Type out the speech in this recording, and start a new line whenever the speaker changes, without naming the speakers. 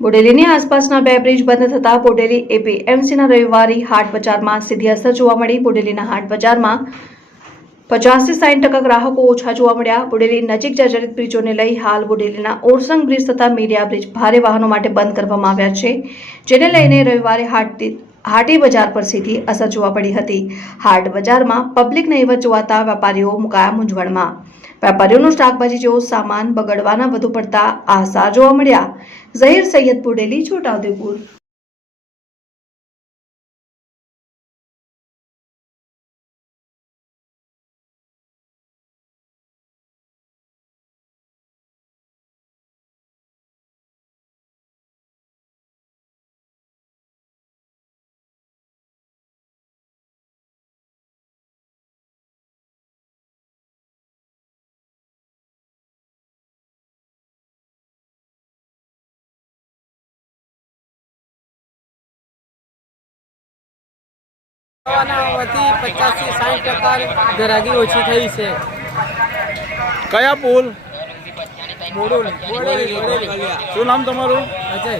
બોડેલીની આસપાસના બે બ્રિજ બંધ થતા બોડેલી એપીએમસીના રવિવારી હાટ બજારમાં સીધી અસર જોવા મળી. બોડેલીના હાટ બજારમાં પચાસથી સાઠ ટકા ગ્રાહકો ઓછા જોવા મળ્યા. બોડેલી નજીક જર્જરિત બ્રિજોને લઈ હાલ બોડેલીના ઓરસંગ બ્રિજ તથા મીડિયા બ્રિજ ભારે વાહનો માટે બંધ કરવામાં આવ્યા છે, જેને લઈને રવિવારે હાટ હાટી બજાર પર સીધી અસર જોવા પડી હતી. હાટ બજારમાં પબ્લિક નહીવત જોવાતા વેપારીઓ મુકાયા મૂંઝવણમાં. વેપારીઓનો શાકભાજી જેવો સામાન બગડવાના વધુ પડતા આસાર જોવા મળ્યા. ઝહીર સૈયદ બોડેલી છોટાઉદેપુર
વધી પચાસથી સાઠ ટકા ગરાગી ઓછી થઈ છે.
કયા પુલ? શું નામ તમારું?
અજય.